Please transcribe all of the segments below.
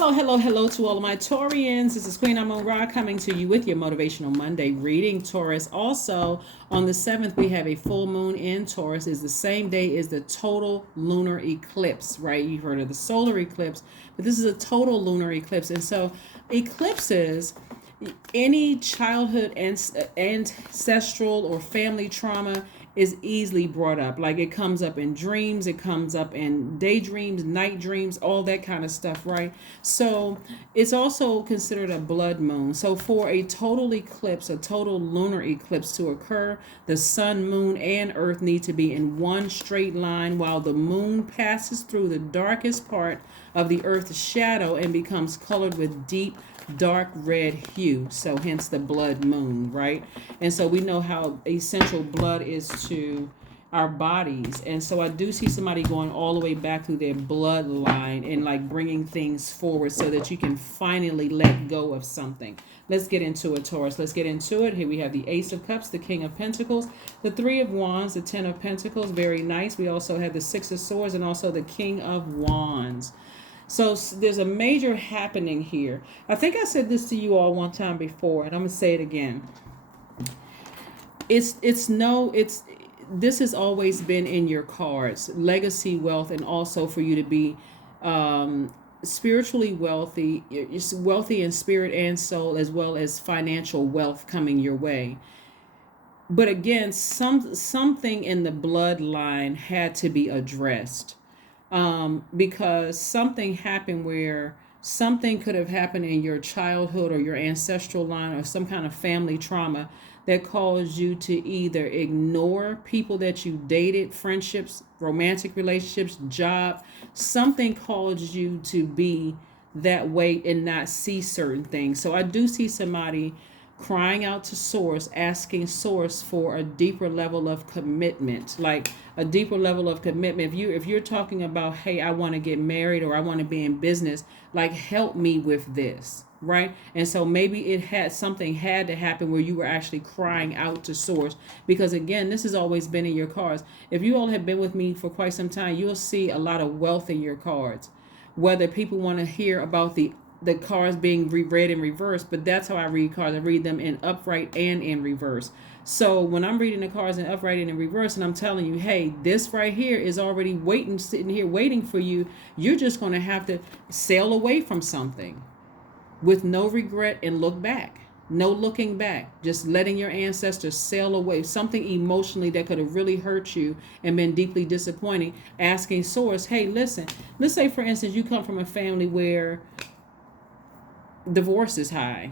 Hello to all of my Taurians. This is Queen Amun Ra coming to you with your Motivational Monday reading, Taurus. Also, on the 7th, we have a full moon in Taurus. Is the same day as the total lunar eclipse, right? You've heard of the solar eclipse, but this is a total lunar eclipse. And so, eclipses, any childhood ancestral or family trauma is easily brought up. Like it comes up in dreams, it comes up in daydreams, night dreams, all that kind of stuff, right? So it's also considered a blood moon. So for a total eclipse, a total lunar eclipse to occur, the sun, moon, and earth need to be in one straight line while the moon passes through the darkest part of the earth's shadow and becomes colored with deep dark red hue, so hence the blood moon, right? And so we know how essential blood is to our bodies. And so I do see somebody going all the way back through their bloodline and like bringing things forward so that you can finally let go of something. Let's get into it, Taurus. Let's get into it. Here we have the Ace of Cups, the King of Pentacles, the Three of Wands, the Ten of Pentacles. Very nice. We also have the Six of Swords and also the King of Wands. So there's a major happening here. I think I said this to you all one time before, and I'm gonna say it again. This has always been in your cards, legacy wealth, and also for you to be spiritually wealthy, wealthy in spirit and soul, as well as financial wealth coming your way. But again, something in the bloodline had to be addressed. Because something happened where something could have happened in your childhood or your ancestral line or some kind of family trauma that caused you to either ignore people that you dated, friendships, romantic relationships, job. Something caused you to be that way and not see certain things. So I do see somebody crying out to source, asking source for a deeper level of commitment, like a deeper level of commitment. If you're talking about, hey, I want to get married or I want to be in business, like help me with this, right? And so maybe something had to happen where you were actually crying out to source, because again, this has always been in your cards. If you all have been with me for quite some time, you'll see a lot of wealth in your cards, whether people want to hear about the cards being read in reverse, but that's how I read cards. I read them in upright and in reverse. So when I'm reading the cards in upright and in reverse, and I'm telling you, hey, this right here is already waiting, sitting here waiting for you. You're just going to have to sail away from something with no regret and look back. No looking back, just letting your ancestors sail away. Something emotionally that could have really hurt you and been deeply disappointing. Asking source, hey, listen, let's say, for instance, you come from a family where divorce is high,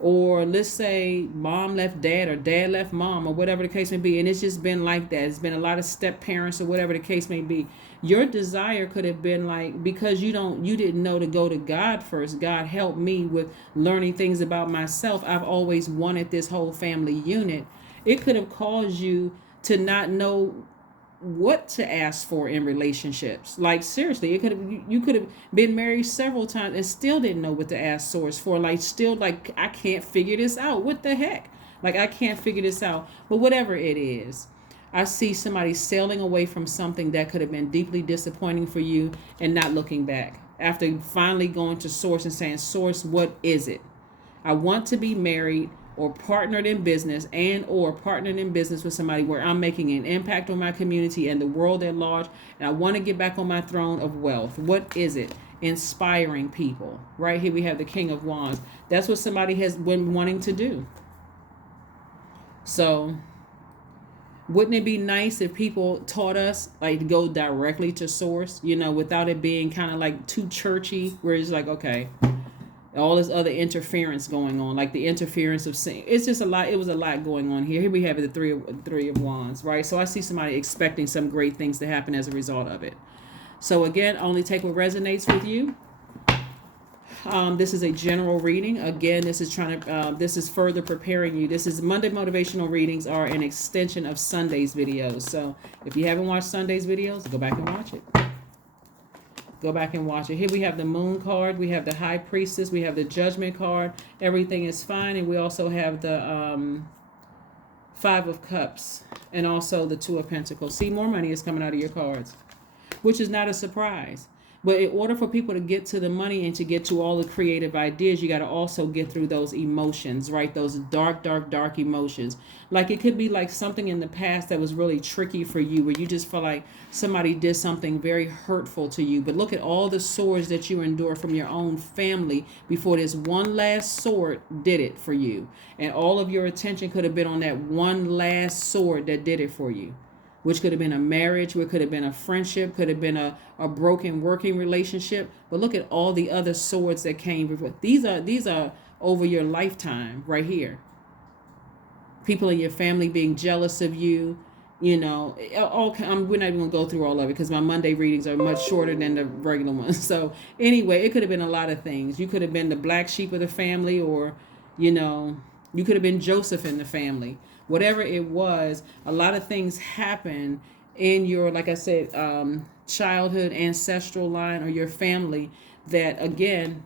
or let's say mom left dad or dad left mom or whatever the case may be, and it's just been like that. It's been a lot of step parents or whatever the case may be. Your desire could have been like, because you didn't know to go to God first. God, help me with learning things about myself. I've always wanted this whole family unit. It could have caused you to not know what to ask for in relationships. Like seriously, it could have you could have been married several times and still didn't know what to ask source for. Like still like, I can't figure this out. What the heck? Like I can't figure this out. But whatever it is, I see somebody sailing away from something that could have been deeply disappointing for you and not looking back. After finally going to source and saying, source, what is it? I want to be married or partnered in business with somebody where I'm making an impact on my community and the world at large, and I want to get back on my throne of wealth. What is it? Inspiring people. Right here we have the King of Wands. That's what somebody has been wanting to do. So wouldn't it be nice if people taught us like to go directly to source, without it being kind of like too churchy, where it's like, okay, all this other interference going on, like the interference of sin. It's just a lot. It was a lot going on here. Here we have the three of wands, right? So I see somebody expecting some great things to happen as a result of it. So again, only take what resonates with you. This is a general reading. Again, this is further preparing you. This is Monday motivational readings are an extension of Sunday's videos. So if you haven't watched Sunday's videos, go back and watch it. Go back and watch it. Here we have the Moon card. We have the High Priestess. We have the Judgment card. Everything is fine. And we also have the Five of Cups. And also the Two of Pentacles. See, more money is coming out of your cards. Which is not a surprise. But in order for people to get to the money and to get to all the creative ideas, you got to also get through those emotions, right? Those dark, dark, dark emotions. Like it could be like something in the past that was really tricky for you, where you just feel like somebody did something very hurtful to you. But look at all the swords that you endure from your own family before this one last sword did it for you. And all of your attention could have been on that one last sword that did it for you, which could have been a marriage, which could have been a friendship, could have been a broken working relationship. But look at all the other swords that came before. These are over your lifetime right here. People in your family being jealous of you, we're not even going to go through all of it because my Monday readings are much shorter than the regular ones. So anyway, it could have been a lot of things. You could have been the black sheep of the family, or, you could have been Joseph in the family. Whatever it was, a lot of things happen in your, like I said, childhood, ancestral line, or your family that, again,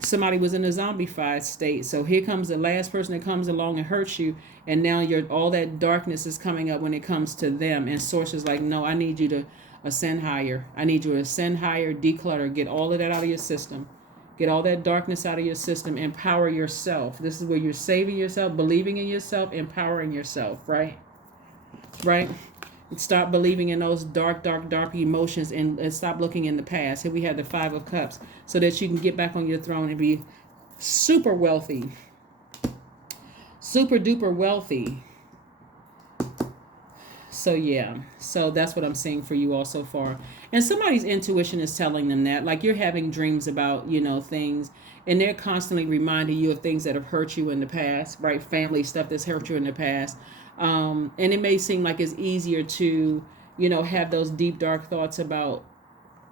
somebody was in a zombified state. So here comes the last person that comes along and hurts you, and now all that darkness is coming up when it comes to them. And Source is like, no, I need you to ascend higher. I need you to ascend higher, declutter, get all of that out of your system. Get all that darkness out of your system. Empower yourself. This is where you're saving yourself, believing in yourself, empowering yourself, right? Right? Stop believing in those dark, dark, dark emotions, and stop looking in the past. Here we have the Five of Cups, so that you can get back on your throne and be super wealthy. Super duper wealthy. So yeah, so that's what I'm seeing for you all so far. And somebody's intuition is telling them that, like, you're having dreams about, things, and they're constantly reminding you of things that have hurt you in the past, right? Family stuff that's hurt you in the past. And it may seem like it's easier to, have those deep, dark thoughts about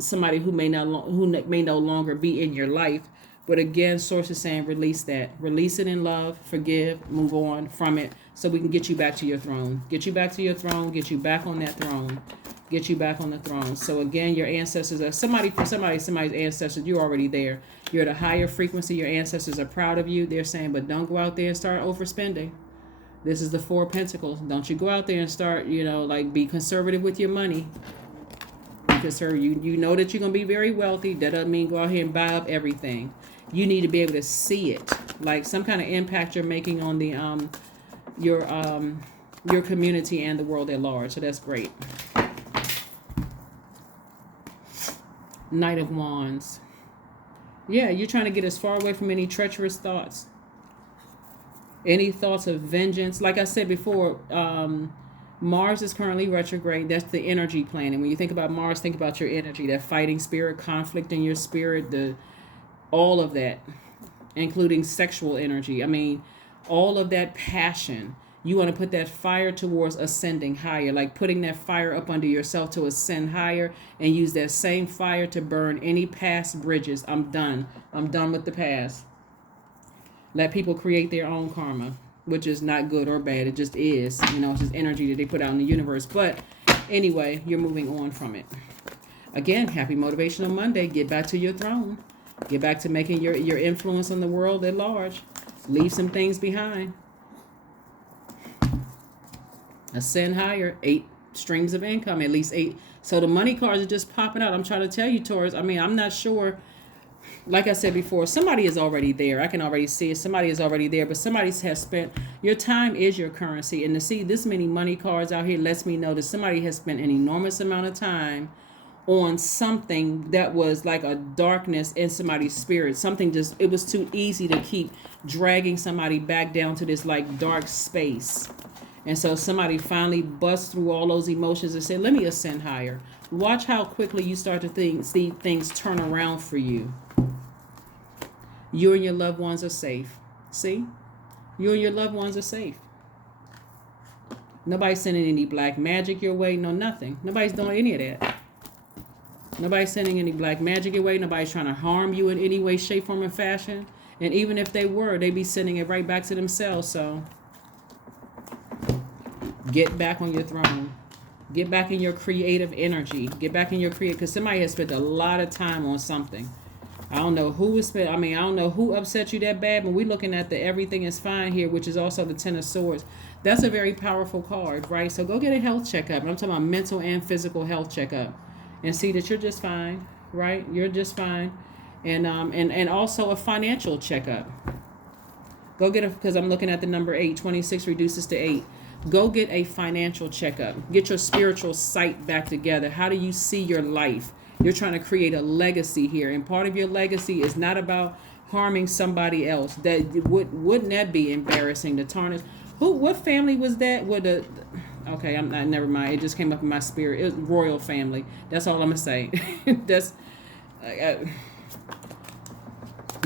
somebody who may no longer be in your life. But again, Source is saying release that. Release it in love, forgive, move on from it, so we can get you back to your throne. Get you back to your throne, get you back on that throne. Get you back on the throne. So again, your ancestors are somebody's ancestors, you're already there. You're at a higher frequency. Your ancestors are proud of you. They're saying, but don't go out there and start overspending. This is the Four of Pentacles. Don't you go out there and start, be conservative with your money. Because you know that you're going to be very wealthy. That doesn't mean go out here and buy up everything. You need to be able to see it, like some kind of impact you're making on the your community and the world at large. So that's great. Knight of Wands. Yeah, you're trying to get as far away from any treacherous thoughts, any thoughts of vengeance. Like I said before, Mars is currently retrograde. That's the energy planet. When you think about Mars, think about your energy, that fighting spirit, conflict in your spirit, all of that, including sexual energy. I mean, all of that passion. You want to put that fire towards ascending higher, like putting that fire up under yourself to ascend higher, and use that same fire to burn any past bridges. I'm done. I'm done with the past. Let people create their own karma, which is not good or bad. It just is. It's just energy that they put out in the universe. But anyway, you're moving on from it. Again, happy Motivational Monday. Get back to your throne. Get back to making your influence on the world at large. Leave some things behind. Ascend higher. 8 streams of income, at least 8. So the money cards are just popping out. I'm trying to tell you, Taurus. I mean, I'm not sure. Like I said before, somebody is already there. I can already see it. Somebody is already there, but somebody has spent. Your time is your currency. And to see this many money cards out here lets me know that somebody has spent an enormous amount of time on something that was like a darkness in somebody's spirit. Something it was too easy to keep dragging somebody back down to this like dark space. And so somebody finally busts through all those emotions and said, let me ascend higher. Watch how quickly you start to see things turn around for you. You and your loved ones are safe. See? You and your loved ones are safe. Nobody's sending any black magic your way. No, nothing. Nobody's doing any of that. Nobody's sending any black magic your way. Nobody's trying to harm you in any way, shape, form, or fashion. And even if they were, they'd be sending it right back to themselves. So get back on your throne. Get back in your creative energy. Get back in your because somebody has spent a lot of time on something. I don't know who I don't know who upset you that bad, but we're looking at the everything is fine here, which is also the Ten of Swords. That's a very powerful card, right? So go get a health checkup. I'm talking about mental and physical health checkup, and see that you're just fine. right? You're just fine. And also a financial checkup. Go get because I'm looking at the number 8. 26 reduces to 8. Go get a financial checkup. Get your spiritual sight back together. How do you see your life? You're trying to create a legacy here, and part of your legacy is not about harming somebody else. That wouldn't that be embarrassing to tarnish? What family was that? Okay, I'm not. Never mind. It just came up in my spirit. It was royal family. That's all I'm gonna say. That's.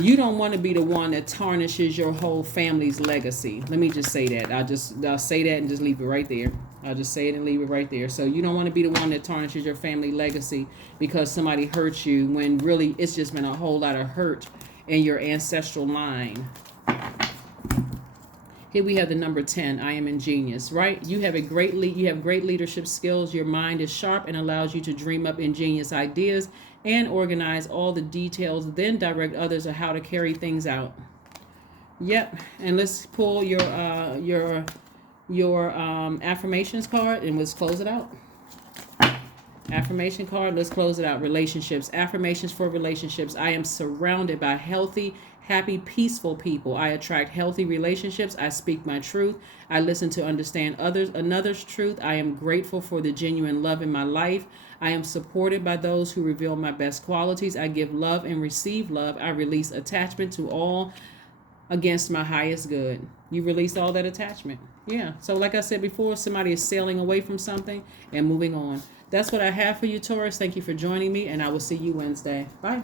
You don't want to be the one that tarnishes your whole family's legacy. Let me just say that. I'll say that and just leave it right there. I'll just say it and leave it right there. So you don't want to be the one that tarnishes your family legacy because somebody hurt you when really it's just been a whole lot of hurt in your ancestral line. Here we have the number 10. I am ingenious, right? You have great leadership skills. Your mind is sharp and allows you to dream up ingenious ideas and organize all the details, then direct others on how to carry things out. Yep. And let's pull your affirmations card and let's close it out. Affirmation card. Let's close it out. Relationships. Affirmations for relationships. I am surrounded by healthy, happy, peaceful people. I attract healthy relationships. I speak my truth. I listen to understand another's truth. I am grateful for the genuine love in my life. I am supported by those who reveal my best qualities. I give love and receive love. I release attachment to all against my highest good. You release all that attachment. Yeah. So like I said before, somebody is sailing away from something and moving on. That's what I have for you, Taurus. Thank you for joining me, and I will see you Wednesday. Bye.